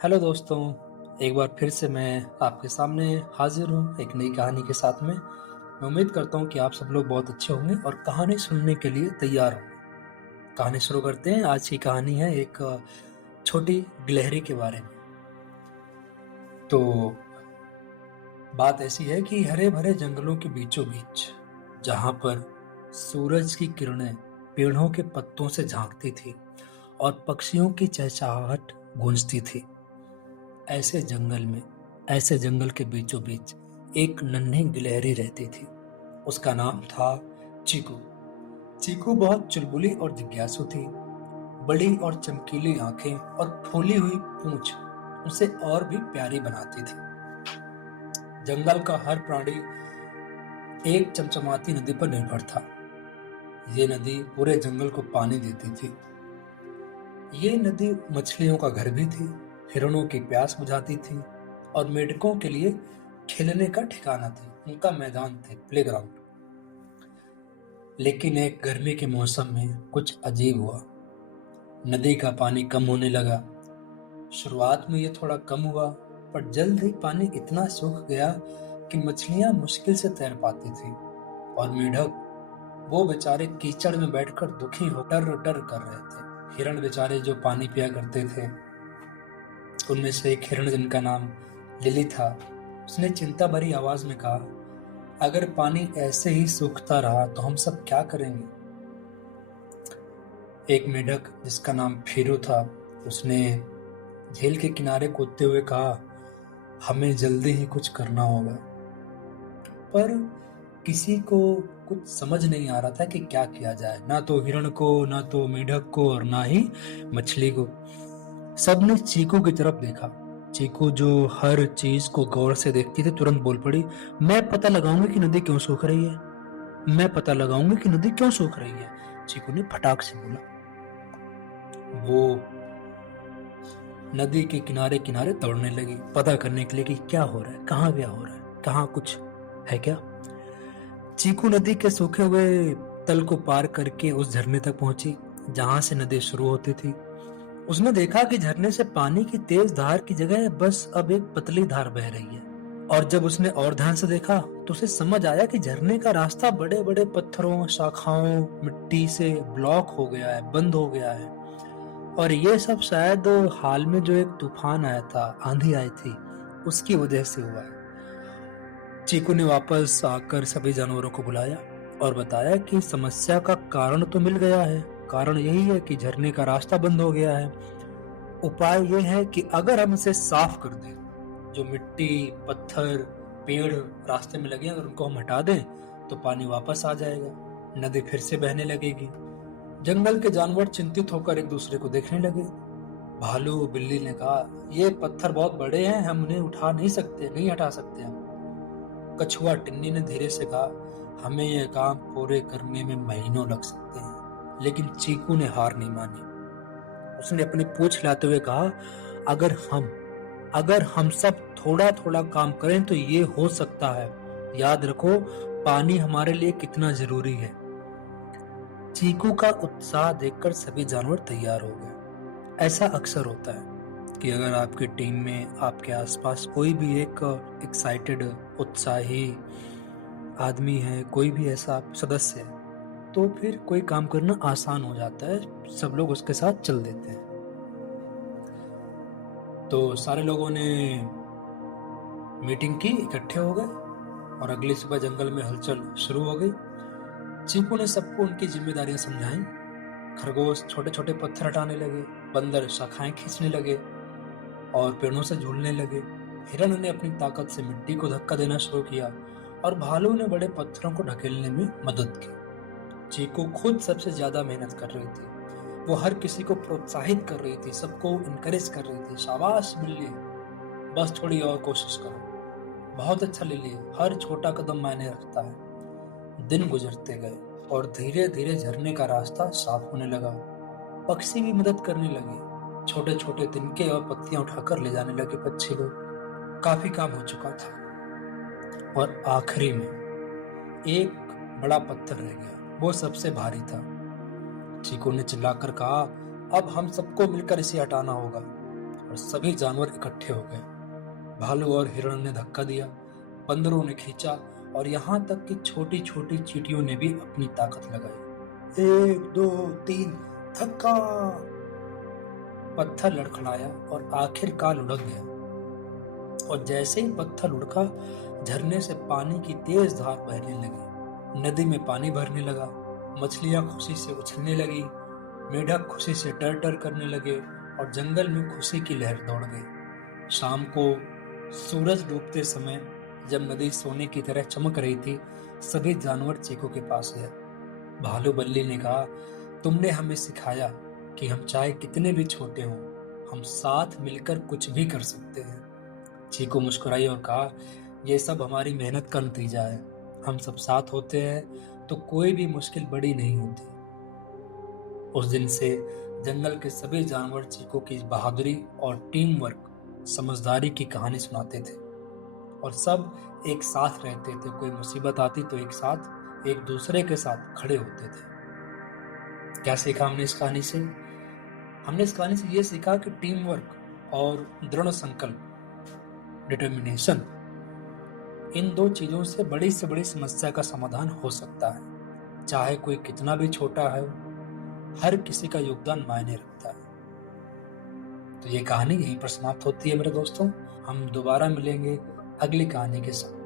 Hello दोस्तों। एक बार फिर से मैं आपके सामने हाजिर हूँ एक नई कहानी के साथ में। मैं उम्मीद करता हूँ कि आप सब लोग बहुत अच्छे होंगे और कहानी सुनने के लिए तैयार होंगे। कहानी शुरू करते हैं। आज की कहानी है एक छोटी गिलहरी के बारे में। तो बात ऐसी है कि हरे भरे जंगलों के बीचों बीच, जहाँ पर सूरज की किरणें पेड़ों के पत्तों से झांकती थी और पक्षियों की चहचहाहट गूंजती थी, ऐसे जंगल में, ऐसे जंगल के बीचों बीच एक नन्ही गिलहरी रहती थी। उसका नाम था चीकू। चीकू बहुत चुलबुली और जिज्ञासु थी। बड़ी और चमकीली आंखें और फूली हुई पूंछ उसे और भी प्यारी बनाती थी। जंगल का हर प्राणी एक चमचमाती नदी पर निर्भर था। ये नदी पूरे जंगल को पानी देती थी। ये नदी मछलियों का घर भी थी, हिरणों की प्यास बुझाती थी और मेंढकों के लिए खेलने का ठिकाना थी, उनका मैदान थे, प्लेग्राउंड। लेकिन एक गर्मी के मौसम में कुछ अजीब हुआ। नदी का पानी कम होने लगा। शुरुआत में ये थोड़ा कम हुआ, पर जल्द ही पानी इतना सूख गया कि मछलियां मुश्किल से तैर पाती थी और मेढक, वो बेचारे कीचड़ में बैठकर दुखी हो डर डर कर रहे थे। हिरण बेचारे जो पानी पिया करते थे, उनमें से एक हिरण जिनका नाम लिली था, उसने चिंता भरी आवाज में कहा, अगर पानी ऐसे ही सूखता रहा तो हम सब क्या करेंगे। एक मेढक जिसका नाम फिरू था, उसने झील के किनारे कूदते हुए कहा, हमें जल्दी ही कुछ करना होगा। पर किसी को कुछ समझ नहीं आ रहा था कि क्या किया जाए। ना तो हिरण को, ना तो मेढक को और ना ही मछली को। सबने चीकू की तरफ देखा। चीकू जो हर चीज को गौर से देखती थी, तुरंत बोल पड़ी, मैं पता लगाऊंगी कि नदी क्यों सूख रही है। मैं पता लगाऊंगी कि नदी क्यों सूख रही है, चीकू ने फटाक से बोला। वो नदी के किनारे किनारे दौड़ने लगी, पता करने के लिए कि क्या हो रहा है, कहाँ क्या हो रहा है, कहाँ कुछ है क्या। चीकू नदी के सूखे हुए तल को पार करके उस झरने तक पहुंची जहां से नदी शुरू होती थी। उसने देखा कि झरने से पानी की तेज धार की जगह बस अब एक पतली धार बह रही है। और जब उसने और ध्यान से देखा तो उसे समझ आया कि झरने का रास्ता बड़े बड़े पत्थरों, शाखाओं, मिट्टी से ब्लॉक हो गया है, बंद हो गया है। और ये सब शायद हाल में जो एक तूफान आया था, आंधी आई थी, उसकी वजह से हुआ है। चीकू ने वापस आकर सभी जानवरों को बुलाया और बताया कि समस्या का कारण तो मिल गया है। कारण यही है कि झरने का रास्ता बंद हो गया है। उपाय यह है कि अगर हम इसे साफ कर दें, जो मिट्टी, पत्थर, पेड़ रास्ते में लगे, अगर उनको हम हटा दें तो पानी वापस आ जाएगा, नदी फिर से बहने लगेगी। जंगल के जानवर चिंतित होकर एक दूसरे को देखने लगे। भालू बिल्ली ने कहा, ये पत्थर बहुत बड़े हैं, हम उन्हें उठा नहीं सकते, नहीं हटा सकते हम। कछुआ टिन्नी ने धीरे से कहा, हमें यह काम पूरे करने में महीनों लग सकते हैं। लेकिन चीकू ने हार नहीं मानी। उसने अपनी पूंछ हिलाते हुए कहा, अगर अगर हम सब थोड़ा थोड़ा काम करें तो ये हो सकता है। याद रखो, पानी हमारे लिए कितना जरूरी है। चीकू का उत्साह देखकर सभी जानवर तैयार हो गए। ऐसा अक्सर होता है कि अगर आपकी टीम में, आपके आसपास कोई भी एक एक्साइटेड, उत्साही आदमी है, कोई भी ऐसा सदस्य है, तो फिर कोई काम करना आसान हो जाता है, सब लोग उसके साथ चल देते हैं। तो सारे लोगों ने मीटिंग की, इकट्ठे हो गए और अगली सुबह जंगल में हलचल शुरू हो गई। चीकू ने सबको उनकी जिम्मेदारियां समझाई। खरगोश छोटे छोटे पत्थर हटाने लगे, बंदर शाखाएं खींचने लगे और पेड़ों से झूलने लगे। हिरण ने अपनी ताकत से मिट्टी को धक्का देना शुरू किया और भालू ने बड़े पत्थरों को ढकेलने में मदद की। चीकू खुद सबसे ज्यादा मेहनत कर रही थी। वो हर किसी को प्रोत्साहित कर रही थी, सबको इनकरेज कर रही थी, शाबाश बिल्ली, बस थोड़ी और कोशिश करो, बहुत अच्छा लिली, हर छोटा कदम मायने रखता है। दिन गुजरते गए और धीरे धीरे झरने का रास्ता साफ होने लगा। पक्षी भी मदद करने लगे, छोटे छोटे तिनके और पत्तियां उठाकर ले जाने लगे पक्षी लोग। काफी काम हो चुका था और आखिरी में एक बड़ा पत्थर रह गया, वो सबसे भारी था। चीकू ने चिल्लाकर कहा, अब हम सबको मिलकर इसे हटाना होगा। और सभी जानवर इकट्ठे हो गए। भालू और हिरण ने धक्का दिया, बंदरों ने खींचा और यहाँ तक कि छोटी छोटी चींटियों ने भी अपनी ताकत लगाई। 1 2 3 धक्का! पत्थर लड़खड़ाया और आखिरकार लुढ़क गया। और जैसे ही पत्थर लुढ़का, झरने से पानी की तेज धार बहने लगी। नदी में पानी भरने लगा, मछलियां खुशी से उछलने लगी, मेढक खुशी से टर टर करने लगे और जंगल में खुशी की लहर दौड़ गई। शाम को सूरज डूबते समय जब नदी सोने की तरह चमक रही थी, सभी जानवर चीकू के पास गए। भालू बल्ली ने कहा, तुमने हमें सिखाया कि हम चाहे कितने भी छोटे हों, हम साथ मिलकर कुछ भी कर सकते हैं। चीकू मुस्कुराई और कहा, यह सब हमारी मेहनत का नतीजा है। हम सब साथ होते हैं तो कोई भी मुश्किल बड़ी नहीं होती। उस दिन से जंगल के सभी जानवर चीकू की बहादुरी और टीम वर्क, समझदारी की कहानी सुनाते थे और सब एक साथ रहते थे। कोई मुसीबत आती तो एक साथ एक दूसरे के साथ खड़े होते थे। क्या सीखा हमने इस कहानी से? हमने इस कहानी से ये सीखा कि टीम वर्क और दृढ़ संकल्प, डिटर्मिनेशन, इन दो चीजों से बड़ी समस्या का समाधान हो सकता है। चाहे कोई कितना भी छोटा है, हर किसी का योगदान मायने रखता है। तो ये कहानी यहीं पर समाप्त होती है मेरे दोस्तों। हम दोबारा मिलेंगे अगली कहानी के साथ।